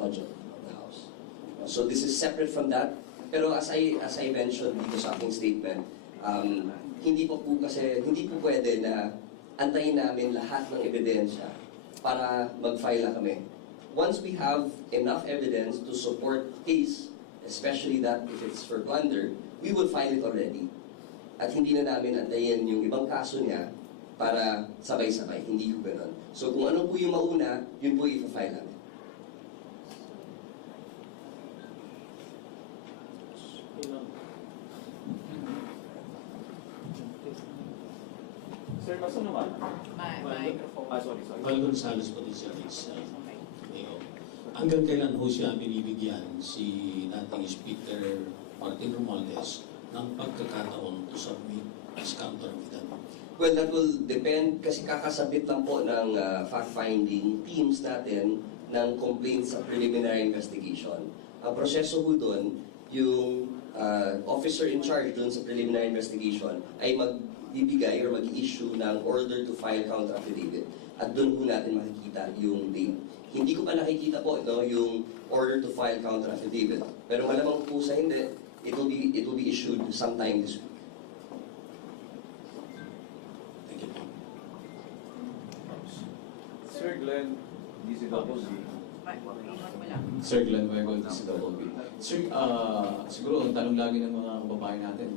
budget of the House. So this is separate from that. Pero as I mentioned dito sa aking statement, hindi po pwede na antayin namin lahat ng ebidensya para mag-file na kami. Once we have enough evidence to support case, especially that if it's for plunder, we will file it already. At hindi na namin antayin yung ibang kaso niya para sabay-sabay. Hindi ko ganun. So kung ano po yung mauna, yun po i-file namin. Sir, nasa naman? Microphone. Sorry. Val Gonzales po din siya is hanggang kailan ho siya binibigyan si dating Speaker Martin Romualdez ng pagkakataon to submit as counter evidence? Well, that will depend kasi kakasabit lang po ng fact-finding teams natin ng complaints sa preliminary investigation. Ang proseso ho doon, yung officer in charge doon sa preliminary investigation ay magbibigay or mag-issue ng order to file counter affidavit. At doon po natin makikita yung date. Hindi ko pa nakikita po yung order to file counter affidavit. Pero malamang po sa hindi, it will be issued sometime this week. Thank you po. Sir Glenn, DCWB. Sir Glenn Wegon, DCWB. Sir, siguro ang tanong lagi ng mga kababayan natin,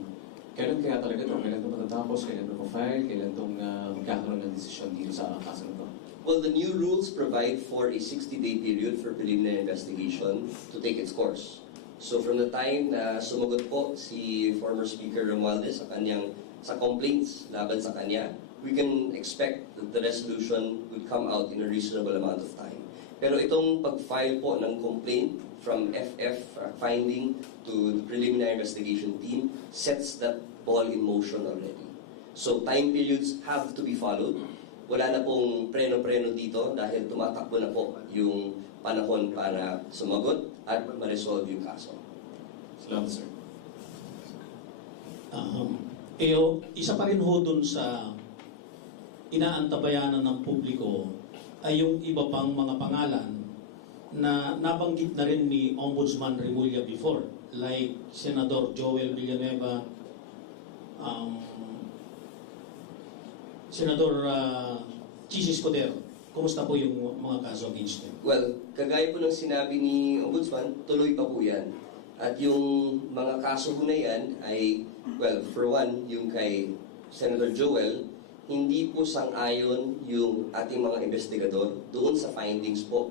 kailan kaya talaga ito? Kailan ito matatapos? Kailan ito ma-file? Kailan itong magkakaroon ng desisyon dito sa kaso na ito? Well, the new rules provide for a 60-day period for preliminary investigation to take its course. So from the time na sumagot po si former Speaker Romualdez sa complaints laban sa kanya, we can expect that the resolution would come out in a reasonable amount of time. Pero itong pag-file po ng complaint from FF finding to the preliminary investigation team sets that ball in motion already. So time periods have to be followed. Wala na pong preno-preno dito dahil tumatakbo na po yung panahon para sumagot at ma-resolve yung kaso. Salamat, sir. Isa pa rin ho dun sa inaantabayanan ng publiko ay yung iba pang mga pangalan na nabanggit na rin ni Ombudsman Remulla before, like Senador Joel Villanueva, Senador Chis Escudero. Kumusta po yung mga kaso against them? Well, kagaya po ng sinabi ni Ombudsman, tuloy pa po yan. At yung mga kaso po na yan ay, well, for one, yung kay Senator Joel, hindi po sang-ayon yung ating mga investigador doon sa findings po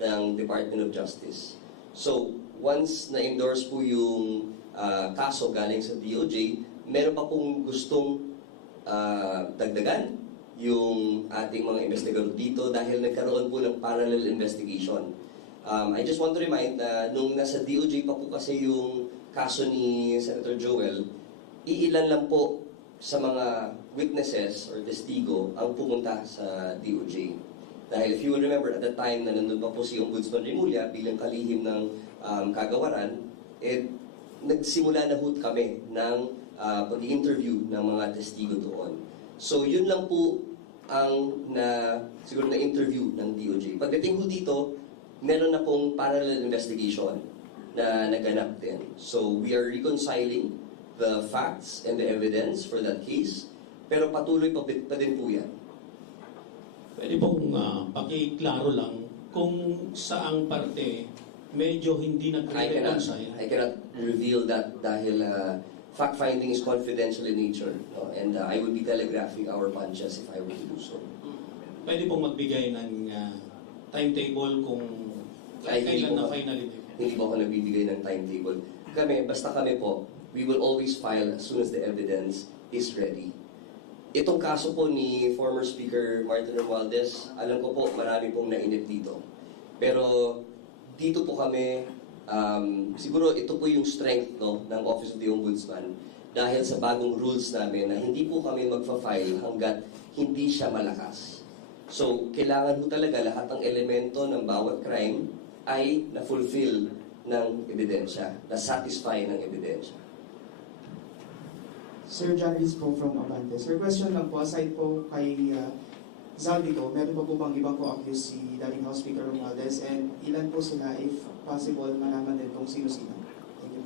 ng Department of Justice. So, once na-endorse po yung kaso galing sa DOJ, meron pa pong gustong dagdagan yung ating mga investigador dito dahil nagkaroon po ng parallel investigation. I just want to remind na nung nasa DOJ pa po kasi yung kaso ni Senator Joel, iilan lang po sa mga witnesses or testigo ang pumunta sa DOJ. Dahil if you will remember, at the time na nandun pa po si Ombudsman Remulla bilang kalihim ng kagawaran, nagsimula na ho kami ng pag-interview ng mga testigo doon. So yun lang po ang siguro na-interview ng DOJ. Pagdating ho dito, meron na pong parallel investigation na naganap din. So we are reconciling the facts and the evidence for that case, pero patuloy pa din po yan. Pwede pong pakiklaro lang kung saang parte medyo hindi nagre-reconcile. I cannot reveal that dahil fact-finding is confidential in nature, and I would be telegraphing our punches if I were to do so. Pwede pong magbigay ng timetable kung kailan na finally. Hindi po ako nagbibigay ng timetable. Basta kami po, we will always file as soon as the evidence is ready. Itong kaso po ni former Speaker Martin Romualdez, alam ko po marami pong nainip dito. Pero dito po kami, siguro ito po yung strength ng Office of the Ombudsman dahil sa bagong rules namin na hindi po kami magfa-file hanggat hindi siya malakas. So, kailangan po talaga lahat ng elemento ng bawat crime ay na-fulfill ng ebidensya, na-satisfy ng ebidensya. Sir John Rees po from Abante. Sir, question lang po, aside po kay Zaldico, meron pa po bang ibang co-accused si dating House Speaker Romualdez, and ilan po sila, if possible, malaman din kung sino-sino? Thank you.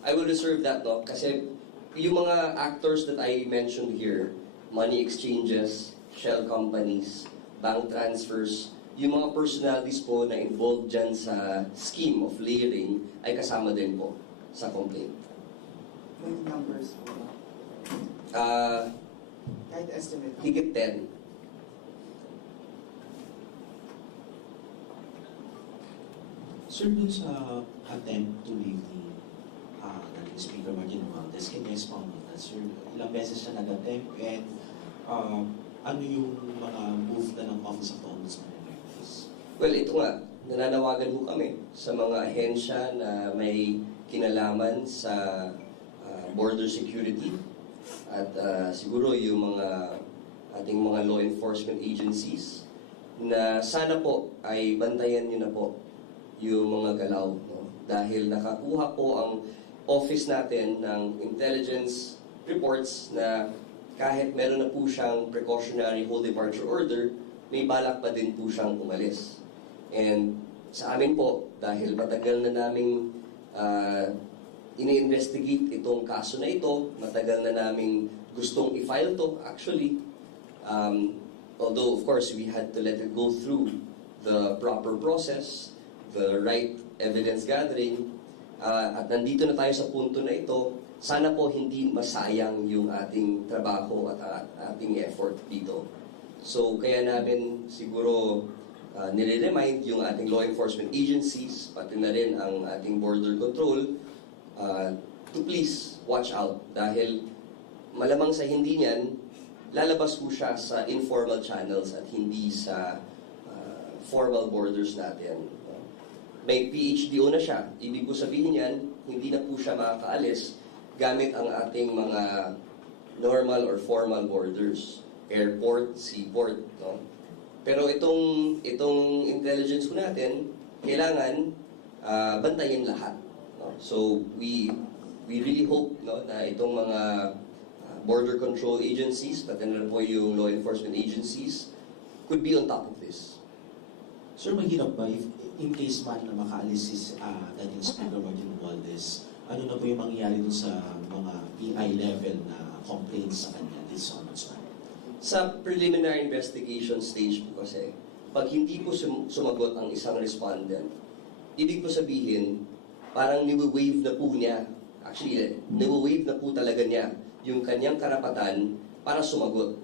I will reserve that, no? Kasi yung mga actors that I mentioned here, money exchanges, shell companies, bank transfers, yung mga personalities po na involved dyan sa scheme of layering ay kasama din po sa complaint. May numbers po. Kahit estimate. Higit 10. Sir, dun sa attempt to leave the dating Speaker Martin Romualdez, can you expound on that, sir? Ilang beses siya nag-attempt and ano yung mga move na ng Office of the Ombudsman in this? Well, ito nga, nananawagan ho kami sa mga ahensya na may kinalaman sa border security at siguro yung mga ating mga law enforcement agencies na sana po ay bantayan nyo na po yung mga galaw. No? Dahil nakakuha po ang office natin ng intelligence reports na kahit meron na po siyang precautionary whole departure order, may balak pa din po siyang umalis. And sa amin po, dahil matagal na naming ini-investigate itong kaso na ito, matagal na naming gustong i-file to actually, although of course we had to let it go through the proper process, the right evidence gathering, at nandito na tayo sa punto na ito, sana po hindi masayang yung ating trabaho at ating effort dito. So kaya namin siguro nire-remind yung ating law enforcement agencies, pati na rin ang ating border control, to please watch out dahil malamang sa hindi niyan, lalabas po siya sa informal channels at hindi sa formal borders natin. May PhDO na siya. Ibig po sabihin yan, hindi na po siya makakaalis gamit ang ating mga normal or formal borders. Airport, seaport. No? Pero itong intelligence ko natin, kailangan bantayin lahat. No? So we really hope, no, na itong mga border control agencies, pati na po yung law enforcement agencies, could be on top of this. Sir, mahirap ba if in case man na makaalis si dating Speaker Martin Romualdez, ano na po yung mangyayari dun sa mga PI level na complaints sa kanya dito sa Ombudsman? Sa preliminary investigation stage po kasi, pag hindi po sumagot ang isang respondent, ibig po sabihin, parang niwe-waive na po niya. Actually, niwe-waive na po talaga niya yung kanyang karapatan para sumagot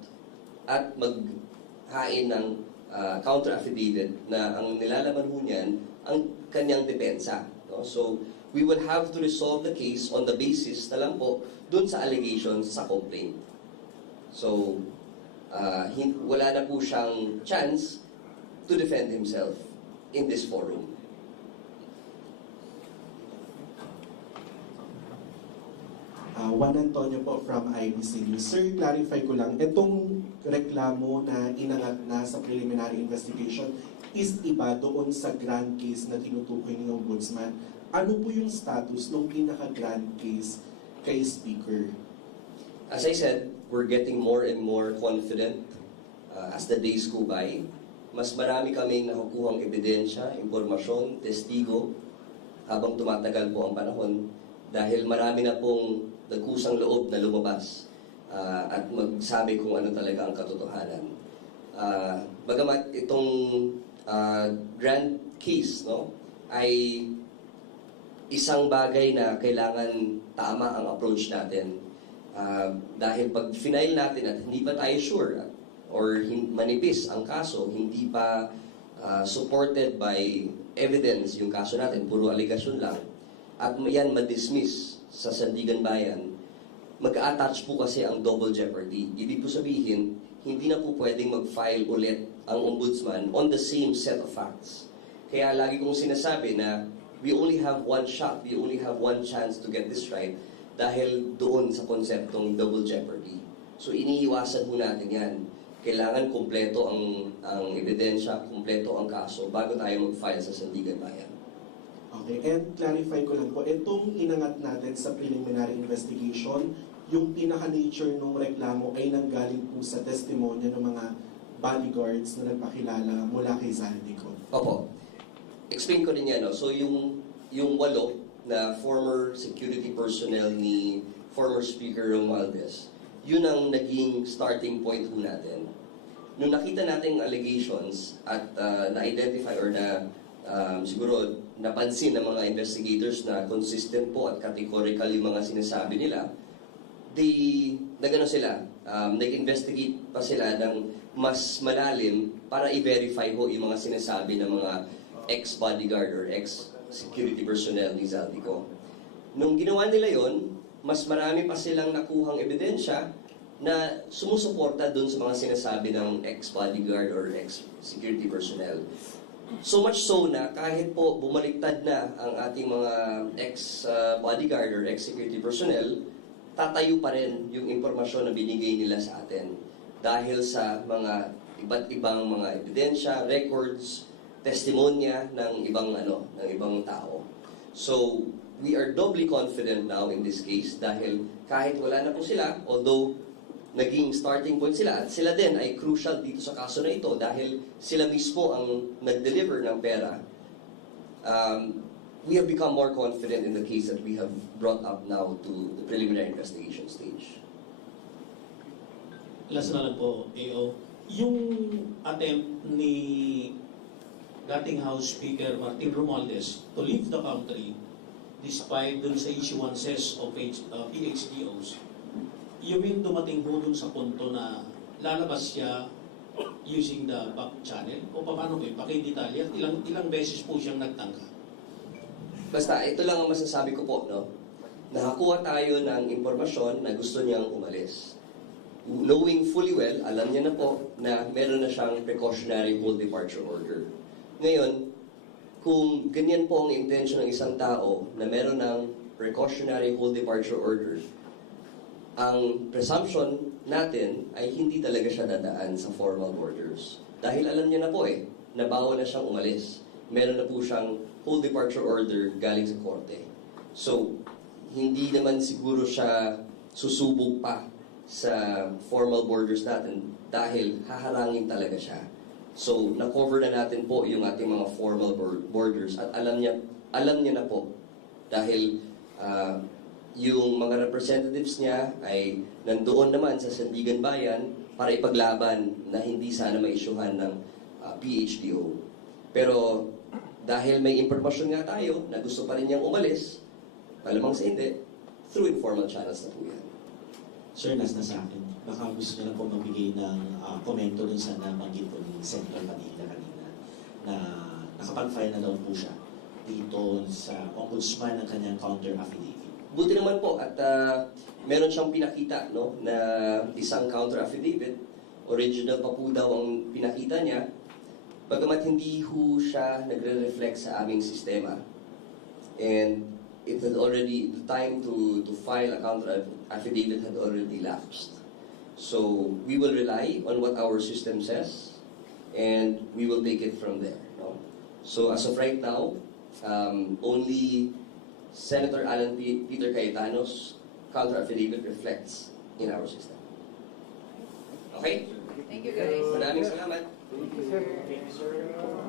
at maghain ng counter-affidavit na ang nilalaman po niyan ang kanyang depensa. No? So, we will have to resolve the case on the basis na lang po dun sa allegations sa complaint. So, wala na po siyang chance to defend himself in this forum. Juan Antonio po from IBC News. Sir, clarify ko lang, itong reklamo na inangat na sa preliminary investigation is iba doon sa grand case na tinutukoy ng Ombudsman. Ano po yung status ng pinaka-grand case kay Speaker? As I said, we're getting more and more confident as the days go by. Mas marami kaming nakukuhang ebidensya, impormasyon, testigo habang tumatagal po ang panahon dahil marami na pong nagkusang loob na lumabas at magsabi kung ano talaga ang katotohanan. Bagamat itong grand case, no, ay isang bagay na kailangan tama ang approach natin. Dahil pag final natin at hindi pa tayo sure or manipis ang kaso, hindi pa supported by evidence yung kaso natin, puro aligasyon lang, at yan ma-dismiss sa Sandigan Bayan, mag-attach po kasi ang double jeopardy. Ibig po sabihin, hindi na po pwedeng mag-file ulit ang Ombudsman on the same set of facts. Kaya lagi kong sinasabi na we only have one shot, we only have one chance to get this right dahil doon sa konseptong double jeopardy. So iniiwasan po natin yan. Kailangan kumpleto ang ebidensya, kumpleto ang kaso bago tayo mag-file sa Sandigan Bayan. Okay, and clarify ko lang po, itong inangat natin sa preliminary investigation, yung pinaka-nature ng reklamo ay nanggaling po sa testimonya ng mga bodyguards na nagpakilala mula kay Zaldico? Opo. Explain ko rin yan. No? So yung 8 na former security personnel ni former Speaker Romualdez, yun ang naging starting point po natin. Nung nakita natin allegations at na-identify or na siguro napansin ng mga investigators na consistent po at categorical yung mga sinasabi nila, nag-investigate pa sila ng mas malalim para i-verify ho yung mga sinasabi ng mga ex-bodyguard or ex-security personnel ni Zaldico. Nung ginawa nila yon, mas marami pa silang nakuhang ebidensya na sumusuporta dun sa mga sinasabi ng ex-bodyguard or ex-security personnel. So much so na kahit po bumaliktad na ang ating mga ex-bodyguard or ex-security personnel, tatayo pa rin yung impormasyon na binigay nila sa atin dahil sa mga iba't ibang mga ebidensya, records, testimonya ng ibang tao. So, we are doubly confident now in this case dahil kahit wala na po sila, although naging starting point sila at sila din ay crucial dito sa kaso na ito dahil sila mismo ang nag-deliver ng pera. We have become more confident in the case that we have brought up now to the preliminary investigation stage. Last na lang po, AO. Yung attempt ni dating House Speaker Martin Romualdez to leave the country despite dun sa issuances of PHDOs, you mean dumating ho dun sa punto na lalabas siya using the back channel? O paano kayo? Pakidetalya, ilang beses po siyang nagtangka? Basta, ito lang ang masasabi ko po, no? Nakakuha tayo ng impormasyon na gusto niyang umalis. Knowing fully well, alam niya na po na meron na siyang precautionary whole departure order. Ngayon, kung ganyan po ang intention ng isang tao na meron ng precautionary whole departure order, ang presumption natin ay hindi talaga siya dadaan sa formal borders. Dahil alam niya na po na bawal na siyang umalis. Meron na po siyang whole departure order galing sa korte. So, hindi naman siguro siya susubok pa sa formal borders natin dahil haharangin talaga siya. So, na-cover na natin po yung ating mga formal borders at alam niya na po dahil yung mga representatives niya ay nandoon naman sa Sandigan Bayan para ipaglaban na hindi sana ma-issuehan ng PHDO. Pero dahil may impormasyon nga tayo na gusto pa rin niyang umalis, malamang sa hindi, through informal channels na po yan. Sir, last na sa akin. Baka gusto niyo na po magbigay ng komento dun sa nabanggit po ni Senator Padilla kanina na nakapag-file na daw po siya dito sa ombudsman ng kanyang counter-affidavit. Buti naman po at meron siyang pinakita na isang counter-affidavit. Original pa po daw ang pinakita niya. Bagamat hindi ho siya nagre-reflect sa aming sistema. And it had already, the time to file a counter-affidavit had already lapsed. So we will rely on what our system says and we will take it from there. No? So as of right now, only Senator Alan Peter Cayetano's counter-affidavit reflects in our system. Okay? Thank you, guys. Maraming salamat. Thank you, sir.